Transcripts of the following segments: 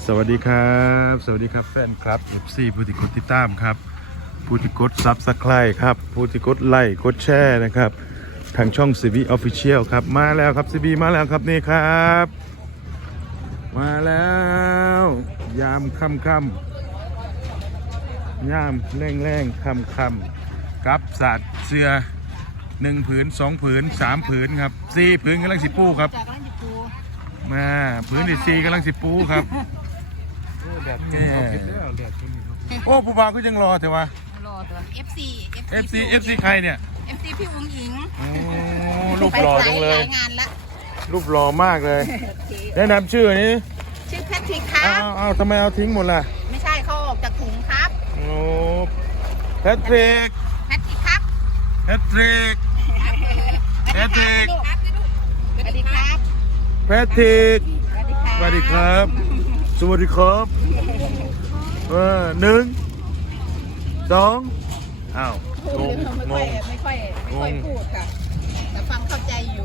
สวัสดีครับสวัสดีครับแฟนครับ FC ผู้ที่กดติดตามครับผู้ที่กดซับสไครต์ครับผู้ที่กดไลค์กดแชร์นะครับทางช่อง CB Official ครับมาแล้วครับ CB มาแล้วครับนี่ครับมาแล้วยามค่ำยามแรงค่ำครับสาดเสื้อ1 ผืน 2 ผืน 3 ผืนครับ4 ผืนกำลังสิปูครับมาผืนที่4กำลังสิปูครับโอ้ผู้บ่าวก็ยังรอแต่ว่ารอตัว FC ใครเนี่ย FC พี่อุ้งอิงโอ้รูปหล่อจังเลยไปงานละรูปหล่อมากเลยแนะนำชื่อนี้ชื่อแพทริกครับเอาทำไมเอาทิ้งหมดล่ะไม่ใช่เขาออกจากถุงครับโอ้แพทริกแพทริกครับแพทริก แพทริกสวัสดีครับแพทริกสวัสดีครับสวัสดีครับ1 2อ้าวงงไม่ค่อยพูดค่ะแต่ฟังเข้าใจอยู่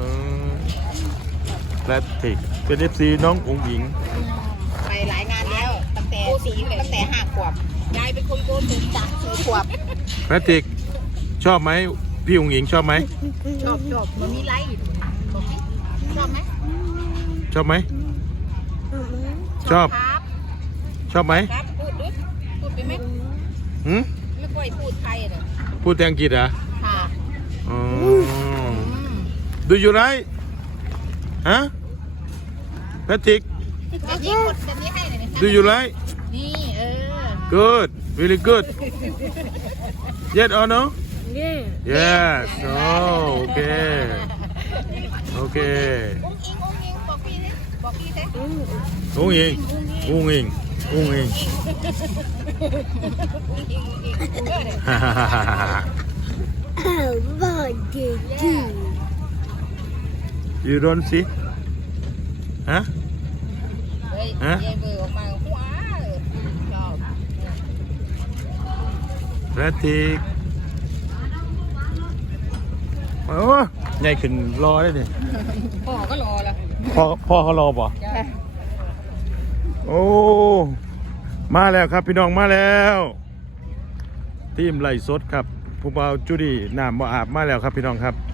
แพทริกเป็น FC น้องอุ๋งอิงไปหลายงานแล้วตั้งแต่5 ขวบยายเป็นคนโกนผมจาก4 ขวบแพทริกชอบไหมพี่อุ๋งอิงชอบไหมชอบมันมีไลค์ชอบไหมชอบไหมชอบครับชอบไหมครับพูดไปไหมหืมไม่ค่อยพูดไทยเลยพูดอังกฤษเหรอค่ะอ๋อ Do you like ฮะแพทริกแบบนี้กดแบบนี้ให้หน่อยนะ Do you like นี่ Good very good Yes or no Yes oh okay okay อุ้งอิงบอกพี่สิอุ๋งอิงฮ่าฮ่าฮ่าฮ่า You don't see ฮะเฮ้ยฮะยายเบอร์ออกมาว้าชอบแพทริกโอ้ใหญ่ขึ้นรอได้ดิพ่อก็รอแล้วพ่อเขารอป่ะโอ้มาแล้วครับพี่น้องมาแล้วทีมไล่สดครับผู้บ่าวจุดี้น้ำบ่อาบมาแล้วครับพี่น้องครับ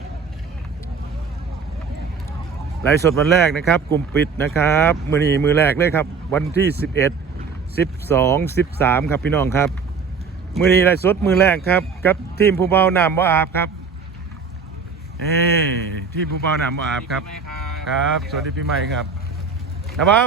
ไล่สดวันแรกนะครับกลุ่มปิดนะครับมื้อนี้มือแรกเลยครับวันที่11 12 13ครับพี่น้องครับมื้อนี้ไล่สดมือแรกครับกับทีมผู้บ่าวน้ำบ่อาบครับทีมผู้บ่าวน้ำบ่อาบครับครับสวัสดีปีใหม่ครับน้ำบ่าว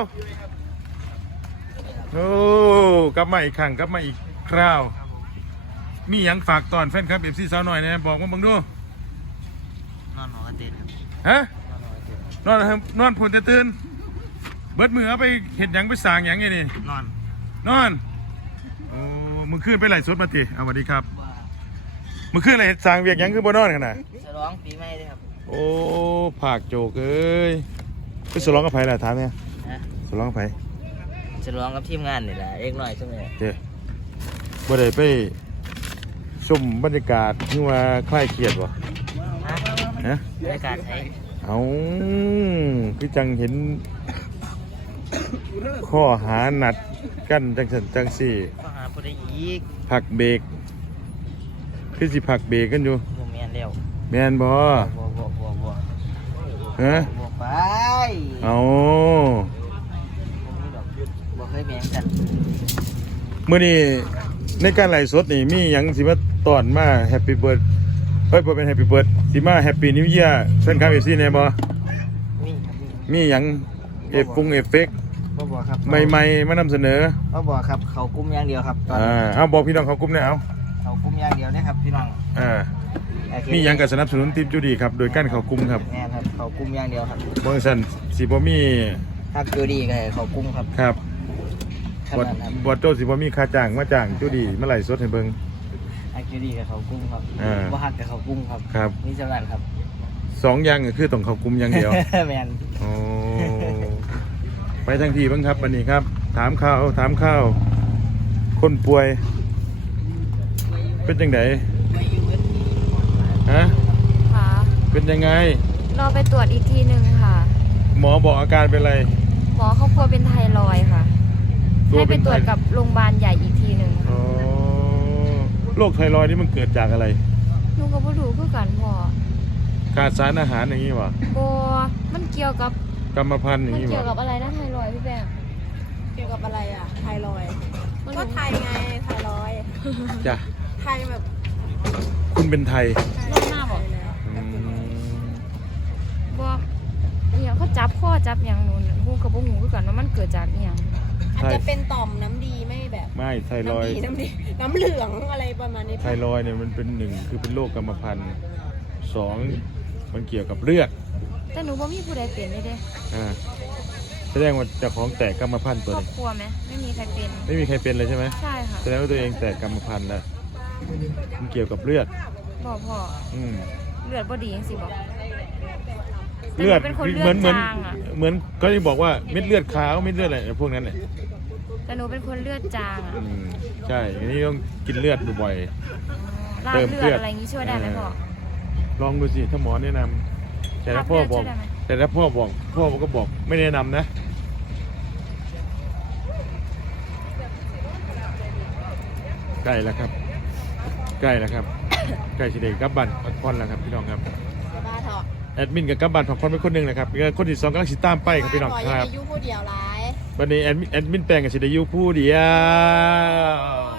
โอ้กลับมาอีกครั้งกลับมาอีกคราวมีหยังฝากตอนแฟนครับเอฟซีสาวหน่อยนะบอกมาบังดูนอนหมอกระเตนครับฮะนอนผุนแต่ตื่นเบิดมือเอาไปเห็ดหยังไปสางหยังไงนี่นอนโอ้มึงขึ้นไปไหลฟ์สดมาทีเอาสวัสดีครับมึงขึ้นอะไรสางเวียกหยังคือบ่นอนกันนะฉลองปีใหม่ด้วยครับโอ้ผากโจกเอ้ยไปสลองกับไผล่ะถามเนี่ยฮะสลองกับไผฉลองกับทีมงานนี่แหละเล็กน้อยใช่ไหมเจ้บ่ได้ไปชมบรรยากาศนี่ว่าคลายเครียดบ่ฮะฮะบรรยากาศไทยเอาคือจังเห็น ข้อหานัดกันจังสันจังสี่ก็หาผู้ใดอีกผักเบรกคือสิผักเบรกกันอยู่บ่แม่นแล้วแมนบอบ่ฮะบ่ไปเอาบ่เคยแม่นกันเมื่อนี้ในการไลฟ์สดนี่มีหยังสิมาตอนมาแฮปปี้เบิร์ดเฮ้ยบ่เป็นแฮปปี้เบิร์ดสิมาแฮปปี้นิวเยียร์เพิ่นครับเอซี่แน่บ่มีครับมีมีหยังเอฟเอฟเฟกต์บ่ครับใหม่ๆมานำเสนอบ่ครับเขากลุ่มอย่างเดียวครับตอนนี้เอาบอกพี่น้องเขากลุ้มเนี่ยเอาเขากลุ่มอย่างเดียวนะครับพี่น้องมีหยังก็สนับสนุนทีมจูดีครับโดยการเขากลุ้มครับแม่นครับเขากลุ่มอย่างเดียวครับบางสันสิบ่มีถ้าเกิดดีก็ให้เขากลุ่มครับครับขบอดนาดนั้นบอดโจสิบ่มีค่าจ้างมาจ้างจูดีมาไล่สดให้เบิ่งถ้าเกิดดีก็เขากลุ่มครับอ่าบ่ฮักก็เขากลุ่มครับครับนี่จำนั้นครับ 2อย่างก็คือต้องเขากลุ้มอย่างเดียวแม่นโอ้ไปทางทีบ้างครับวันนี้ครับ ถามข่าวคนป่วย เป็นจังไดฮะค่ะเป็นยังไงรอไปตรวจอีกทีหนึ่งค่ะหมอบอกอาการเป็นอะไรหมอเขากลัวเป็นไทรอยด์ค่ะอให้ไปตรวจกับโรงพยาบาลใหญ่อีกทีหนึ่งอ๋อโรคไทรอยด์นี่มันเกิดจากอะไรหนูก็บ่รู้คือกันพ่อขาดสารอาหารอย่างนี้วะบ่มันเกี่ยวกับกรรมพันธุ์อย่างนี้เกี่ยววะกับอะไรนะไทรอยด์พี่แบงเกี่ยวกับอะไรอ่ะไทรอยด์มันก็ไทยไงไทรอยด์จ้ะไทยแบบคุณเป็นไทยรอบหน้าบอกอืมบ่เนี่ยเขาจับข้อจับอย่างนู้นกูกับบ่ฮู้คือกันว่ามันเกิดจากอีหยังอาจจะเป็นต่อมน้ำดีไม่แบบไม่ไทรอยด์น้ำดีน้ำเหลืองอะไรประมาณนี้ไทรอยด์เนี่ยมันเป็นหนึ่งคือเป็นโรคกรรมพันธุ์สองมันเกี่ยวกับเลือดแต่หนูบ่มีผู้ใดเป็นเลยเด้อ่าแสดงว่าเจ้าของแตกกรรมพันธุ์ตัวครอบนี้ครัวไหมไม่มีใครเป็นไม่มีใครเป็นเลยใช่ไหมใช่ค่ะแสดงว่าตัวเองแตกกรรมพันธุ์แล้วมันเกี่ยวกับเลือดบ่พ่ออืมเลือดบ่ดีจังซี่บ่เลือดแต่หนูเป็นคนเลืเหมือดเหมืจางอ่ะเหมือนก็ที่บอกว่าเม็ดเลือดขาวเม็ดเลือดอะไรพวกนั้นแหละแต่หนูเป็นคนเลือดจางอ่ะอืมใช่อันนี้ต้องกินเลือดบ่อยลาดเติมเลืเลืออดดอะไรอย่างงี้ช่วยได้ไหมพ่อๆลองดูสิถ้าหมอแนะนำแต่ถ้าพ่อบอกช่วยได้ไหมแต่ถ้าพ่อก็บอกไม่แนะนำนะใกล้แล้วครับใกล้แล้วครับ ใกล้สิเด็กกลับบ้านพักผ่อนแล้วครับพี่น้องครับบ้าเถอะแอดมินกับกลับบ้านพักผ่อนเป็นคนหนึ่งนะครับคนที่สองกำลังติดตามไปครับพี่น้องขอคอย่ารับไปยุ่งผู้เดียวร้ายวันนี้แอดมินแปลงกับสิไดอยูผู้เดียว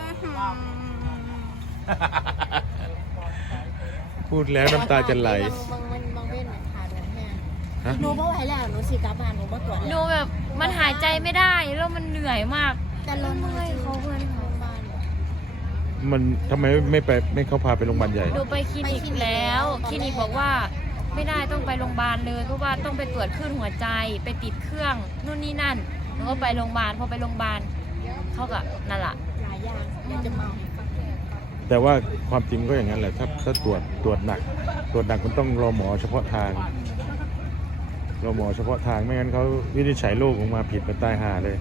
พูดแล้วน้ำตาจะไหลบางเว้นขาดแห้งฮะหนูบ่ไหวแล้วหนูสิกลับบ้านหนูบ่ตรวจหนูแบบมันหายใจไม่ได้แล้วมันเหนื่อยมากแต่ลงเมื่อยเขาเพื่อนโรงพยาบาลมันทำไมไม่เขาพาไปโรงพยาบาลใหญ่หนูไปคลินิกแล้วคลินิกบอกว่าไม่ได้ต้องไปโรงพยาบาลเลยเพราะว่าต้องไปตรวจคลื่นหัวใจไปติดเครื่องนู่นนี่นั่นหนูก็ไปโรงพยาบาลพอไปโรงพยาบาลเขาก็นั่นแหละหลายอย่างเดี๋ยวจะเมาแต่ว่าความจริงก็อย่างนั้นแหละถ้าตรวจหนักมันต้องรอหมอเฉพาะทางรอหมอเฉพาะทางไม่งั้นเขาวินิจฉัยโรคออกมาผิดเป็นตายห่าเลย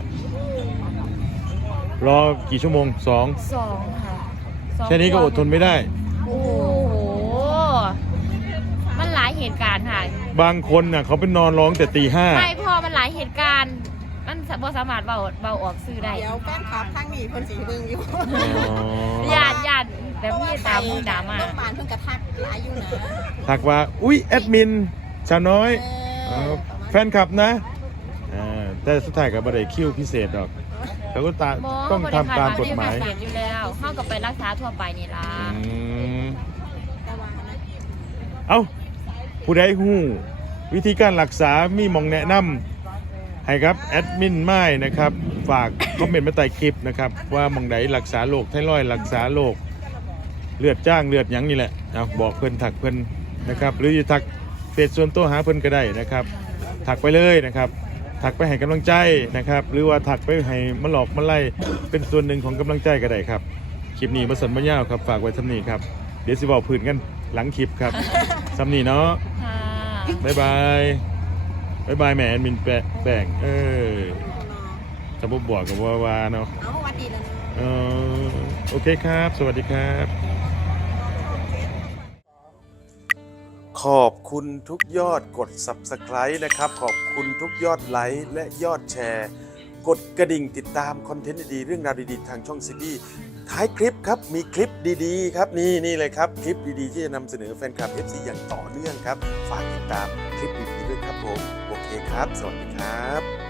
รอกี่ชั่วโมง2 สองค่ะสองแค่นี้ก็อดทนไม่ได้โอ้โหมันหลายเหตุการณ์ค่ะบางคนน่ะเขาเป็นนอนร้องแต่ตี 5 ไม่พ่อมันหลายเหตุการณ์ มันบ่สามารถเบาออกซื้อได้เดี๋ยวแฟนคลับทางนี้เพิ่นสิเบิ่งอยู่ญาติแบบมีตามมือด่ามาโรงพยาบาลเพิ่นกระทักหลายอยู่นะทักว่าอุ๊ยแอดมินสาวน้อยเออแฟนคลับนะแต่สุดท้ายก็บ่ได้คิวพิเศษหรอกเขาก็ต้องทำตามกฎหมายเสียอยู่แล้วเข้ากับไปรักษาทั่วไปนี่ล่ะอืมระวังนะเอ้าผู้ใดฮู้วิธีการรักษามีหมองแนะนำให้ครับแอดมินไม้นะครับฝากคอมเมนต์มาใต้คลิปนะครับว่าหมองไหนรักษาโรคไทรอยด์รักษาโรคเลือดจ้างเลือดหยังนี่แหละเอาบอกเพิ่นถักเพิ่นนะครับหรือจะถักเฟซส่วนตัวหาเพิ่นก็ได้นะครับถักไปเลยนะครับถักไปให้กำลังใจนะครับหรือว่าถักไปให้มาหลอกมาไล่เป็นส่วนหนึ่งของกำลังใจก็ได้ครับคลิปนี้มาสันมายาวครับฝากไว้ทำนี้ครับเดี๋ยวสิบอกพื้นกันหลังคลิปครับสำนีเนาะค่ะบ๊ายบายแหม่แอดมินแป้งจะบบวกกับวาเนาะเอาวัดดีแล้วนะโอเคครับ สวัสดีครับ ขอบคุณทุกยอดกด Subscribe นะครับ ขอบคุณทุกยอดไลค์และยอดแชร์ กดกระดิ่งติดตามคอนเทนต์ดีๆเรื่องราวดีๆทางช่องซีบีท้ายคลิปครับ มีคลิปดีๆครับนี่เลยครับ คลิปดีๆที่จะนำเสนอแฟนคลับ FC อย่างต่อเนื่องครับ ฝากติดตามคลิปดีๆด้วยครับผม โอเคครับ สวัสดีครับ